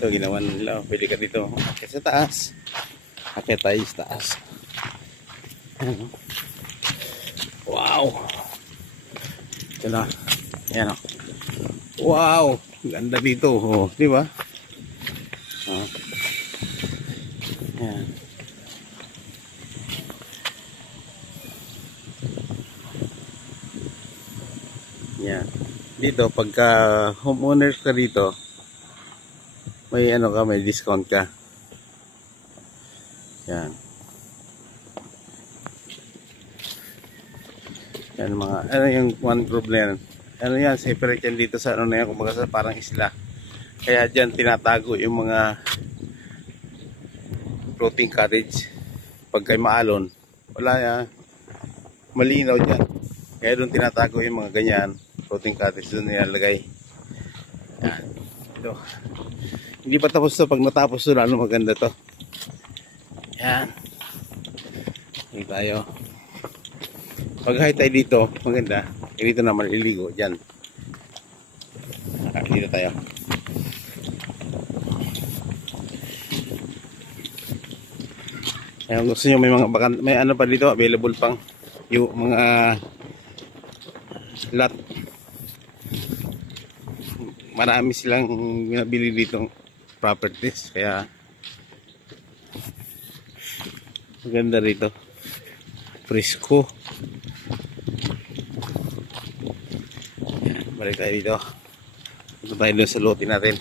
Ito, ginawa nila. Pwede ka dito. Akit sa taas. Akit tayo sa taas. Ayan, oh. Wow! Ito na. Ayan, oh. Wow! Ganda dito. Oh, di ba? Oh. Ayan. Ayan. Dito, pagka homeowners ka dito, may ano ka, may discount ka. Yan. Yan mga, ano yung one problem. Ano yan, separate yan dito sa ano na yan, kumbaga sa parang isla. Kaya dyan tinatago yung mga floating cottage. Pag kay maalon, wala yan. Malinaw dyan. Kaya doon tinatago yung mga ganyan, floating cottage, doon nilalagay. Yan. Ito. Hindi pa tapos to. Pag natapos to, lalo maganda to. Yan. Hindi tayo. Pag high tide dito, maganda. Dito na maliligo. Diyan. Dito tayo. Kaya gusto nyo may mga may ano pa dito, available pang yung mga lot. Marami silang binabili dito properties, kaya maganda rito, presko. Yan, balik tayo dito. Ito tayo doon sa lote natin.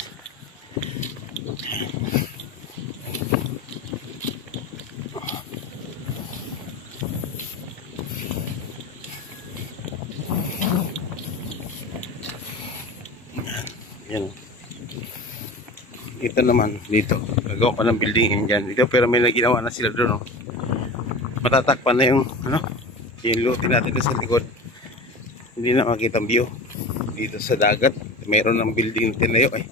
Yan. Ito naman dito, gagawa pa ng building dyan dito, pero may naginawa na sila doon, oh. Matatakpan na yung ano, yung lote natin sa likod. Hindi na makita ang view dito sa dagat. Mayroon ng building tinayo eh,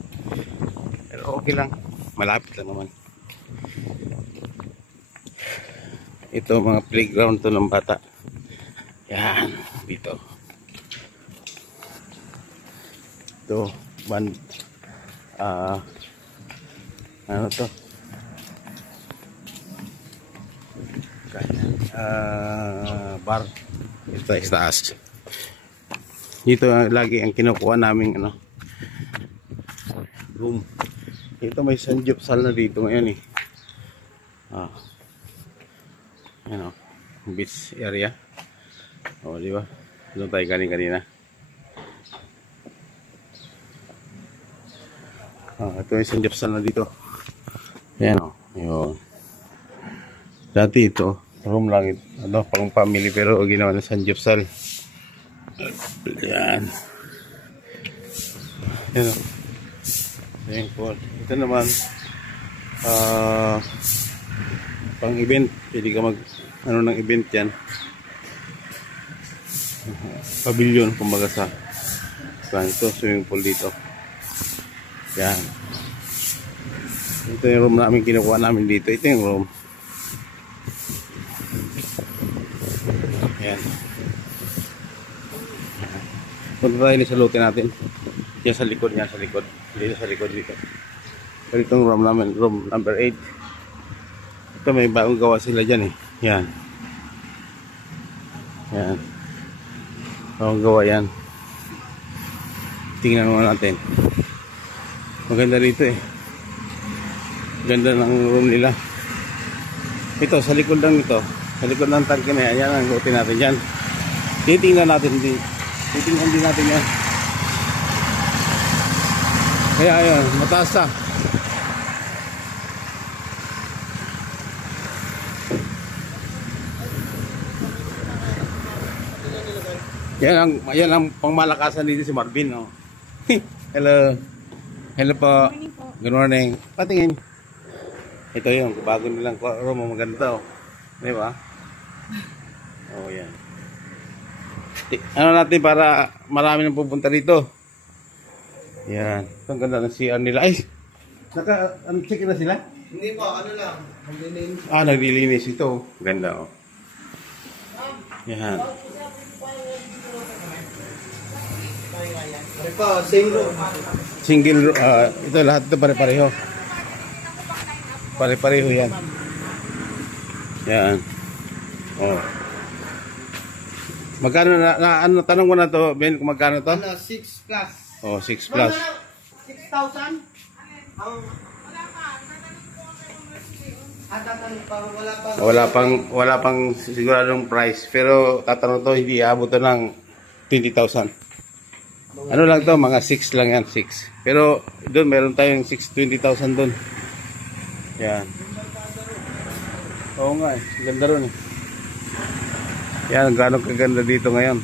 pero okay lang, malapit lang naman. Ito mga playground to ng bata. Yan dito. Ito band, ano to, bar. Ito ay taas. Dito lagi ang kinukuha namin ano, room. Ito may sanjupsal na dito ngayon eh. Ano, beach area. Oh, di ba? Doon tayo galing kanina. Ito yung sanjupsal na dito. Ayan, oh. Yun. Dati ito, room lang ito. Ano, pang family, pero ginawa na sanjupsal. Ayan. Ayan, oh. Ayan po. Ito naman, pang event. Pwede ka mag, ano ng event yan. Pavilion, kumbaga sa. Ito, swimming pool dito. Yan. Ito yung room namin, kinukuha namin dito. Ito yung room. Yan. Punta tayo sa lote natin. Yan sa likod, yan sa likod. Dito sa likod dito. Pero itong room namin, room number 8. Ito may bagong gawa sila dyan eh. Yan. Yan. Bagong gawa yan. Tingnan mo natin. Maganda rito eh. Ganda ng room nila. Ito, sa likod lang ito. Sa likod ng tangke na yan. Yan ang lote natin yan. Titingnan natin din. Titingnan din natin yan. Kaya ayun, mataas na. Yan ang pangmalakasan dito si Marvin. Oh. Hello. Hello po. Good morning. Patingin. Ito yung bago nilang room, maganda oh. Di ba? Oh, yan. Ano natin para marami nang pupunta dito. Yan. Ang ganda ng CR nila. Ay! Check na sila? Hindi po, ano lang. Naglilinis. Naglilinis ito. Ganda oh. Yan. Ano po, same room. Single, ito lahat ito pare-pareho. Pare-pareho yan. Yan. Oh. Magkano ano, tanong ko na to, Ben, kung magkano to? Ano, 6 plus. Oh, 6 plus. 6,000? Tatanong pa, Wala pang siguradong price, pero tatanong to, hindi abot to ng 20,000. Ano lang to, mga 6 lang yan, 6. Pero doon meron tayong 20,000 doon. Yan. Oo nga, ganda ron eh. Yan, gano'ng kaganda dito ngayon.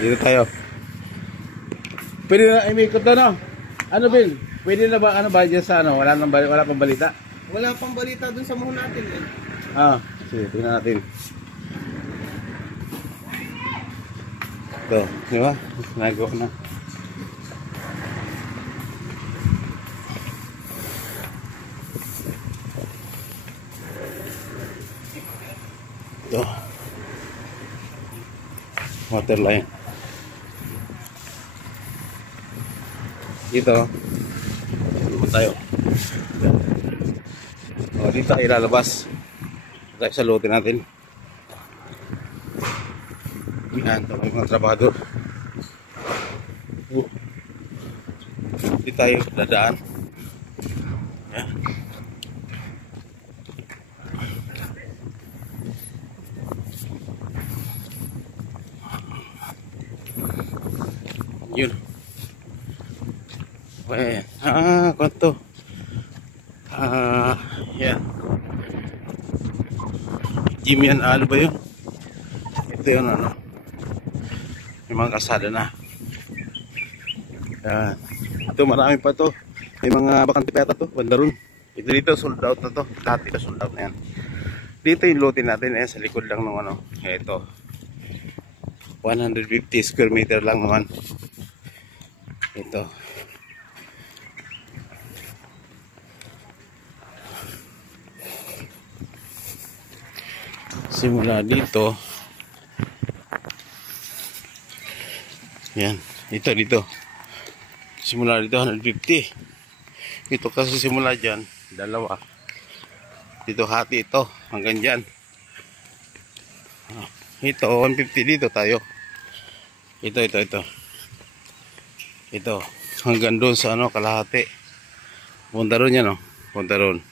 Dito tayo. Pwede na imikot na, no? Ano, Bill? Pwede na ba, ano ba dyan sa ano? Wala pang balita? Wala pang balita dun sa muho natin eh. Sige, tingnan natin. Ito, di ba? Nagawa ko na. Ito. Water line. Dito. Dito tayo. O, dito tayo ilalabas. Dito tayo sa lote natin. Yan, ito mga trabahador. Dito tayo dadaan. Yan. Yun. Okay. Kwanto. Yan. Gym yan. Ano ba yun? Ito yun, ano. May mga kasada na. Yan. Ito, marami pa to. May mga bakante pa yata to. Banda ron. Ito dito, sold out na to. Lahat ito, sold out na yan. Dito yung lote natin. Sa likod lang ng ano. Ito. 150 square meter lang naman. Ito. Simula dito. Yan. Dito. Simula dito 150. Ito kasi simula dyan. Dalawa. Dito hati ito. Hanggang dyan. Ito 150 dito tayo. Ito. Ito, hanggang doon sa ano, kalahati. Punta ron yan, punta ron.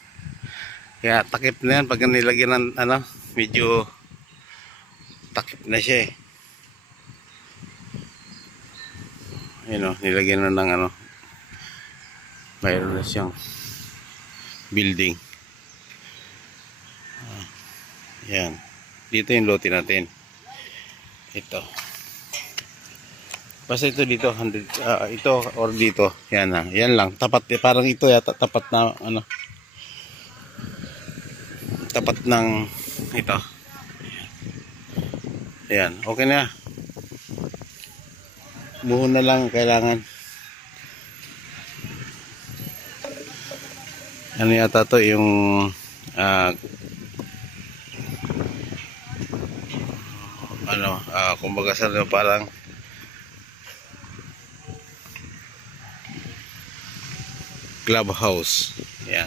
Kaya takip na yan, pag nilagyan ng ano, medyo takip na siya eh. Yun nilagyan na ng ano, mayroon na siyang building. Yan, dito yung lote natin. Ito. Basta ito dito, 100, ito or dito. Yan yan lang. Tapat, parang ito yata, tapat na, ano. Tapat ng, ito. Yan, okay na. Buo na lang kailangan. Ano yata to, yung, kumbaga sa parang, clubhouse. Yan.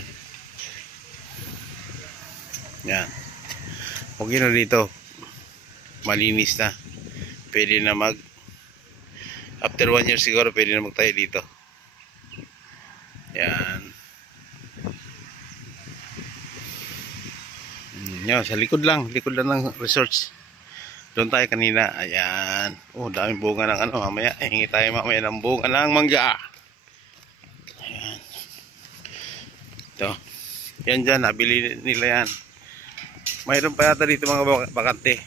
Okay na dito. Malinis na. Pwede na after 1 year siguro pwede na magtayo dito. Yan. Yan, sa likod lang ng resorts. Doon tayo kanina. Ayan. Daming bunga ng ano. Mamaya, hingi tayo mamaya ng bunga ng mangga. Ito. Yan dyan, nabili nila yan. Mayroon pa yata dito mga bakante.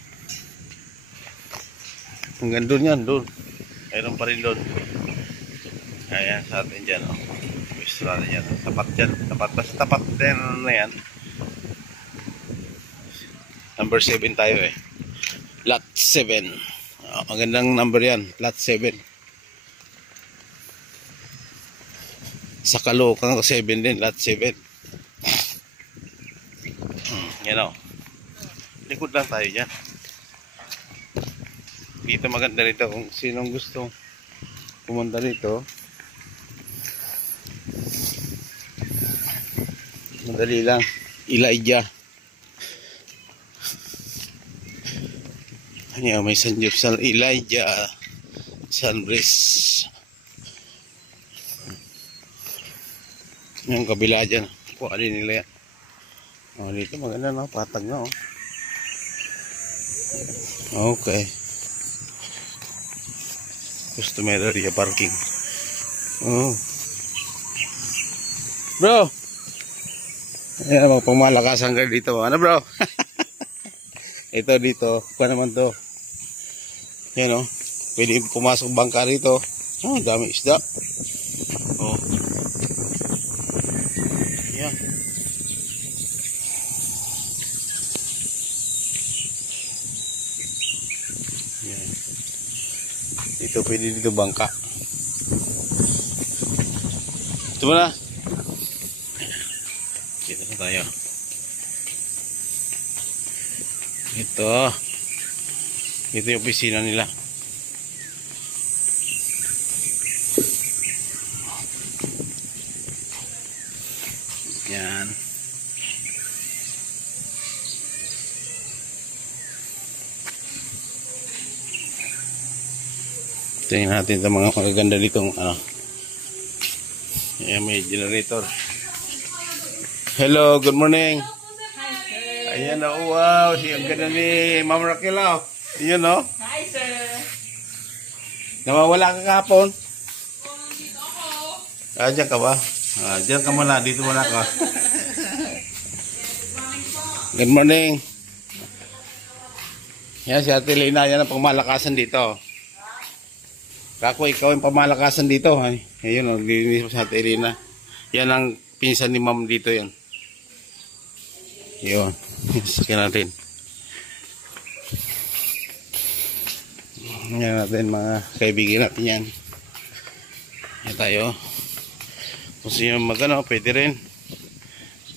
Hanggang doon yan, doon. Mayroon pa rin doon. Ayan, sa atin dyan. Gusto natin yan. Tapat dyan. Tapat din na yan. Number 7 tayo eh. Lot 7. Magandang number yan. Lot 7. Sa Caloocan 7 din, lot 7. Yan likod lang tayo dyan. Dito maganda rito kung sinong gusto pumunta dito. Dali lang. Elijah. Ayan, may San Joseph Elijah. Sunrise. Yung kabila dyan. Kuha din nila yan. Oh, dito maganda no. Patag na oh. Okay. Customer area parking. Oh. Bro. Ayan, magpamalakasan kayo dito. Ano bro? Ito dito. Kuha naman to. Yan o. Pwede pumasok bangka rito. Oh, dami isda. Oh. Yan. Yan. Dito pwede dito bangka. Ito mo na. Dito na tayo. Ito yung opisina nila. Yan. Tingnan natin sa mga magaganda ditong ano. Ayan, may generator. Hello, good morning. Ayan na, wow. Ang ganda ni Ma'am Raquel. Ayan o. Hi, sir. Nawawala ka kahapon? Dito ako. Diyan ka ba? Diyan ka muna. Dito muna ka. Good morning. Yan si Ate Lina. Yan ang pamalakasan dito. Kako, ikaw yung pamalakasan dito. Ayun o. Dininis mo si Ate Lina. Yan ang pinsan ni Ma'am dito yun. Yun. Sakyan natin. Yan natin mga kaibigan natin yan. Yan tayo. Kung sino magano, pwede rin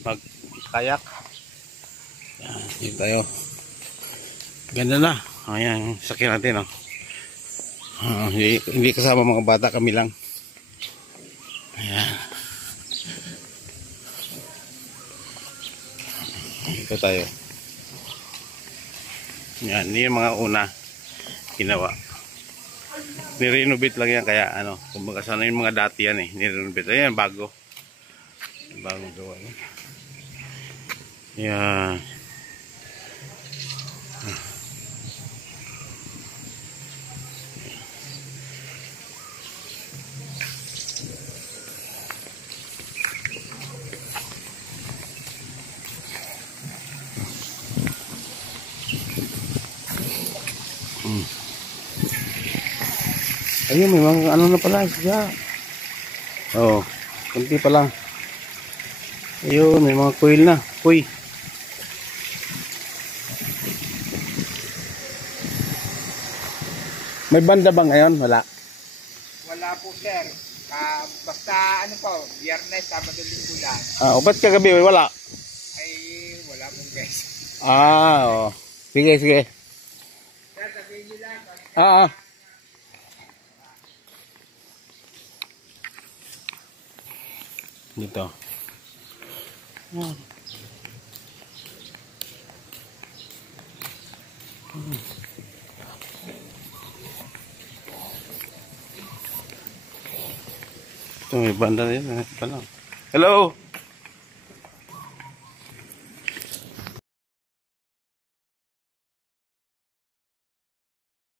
mag-kayak. Yan tayo. Ganda na. Ayan, sakyan natin. Hindi kasama mga bata, kami lang. Ayan. Ito tayo. Yan, yung mga una ginawa. Nirenovate lang yan, kaya ano, kumbaga sana yung mga dati yan eh. Nirenovate. Ayan, bago. Bagong gawa yan. Yan. Ayun, may mga ano na pala siya. Oh, kunti pa lang. Ayun, may mga kuil na. Kuy. May banda ba ngayon? Wala. Wala po, sir. Basta ano po, Biyernes, Sabado, Linggo lang. Ba't kagabi wala? Ay, wala pong guys. Oh. Sige, sige. Sir, sabihin nyo lang. Dito. Ito may banda rin. Hello.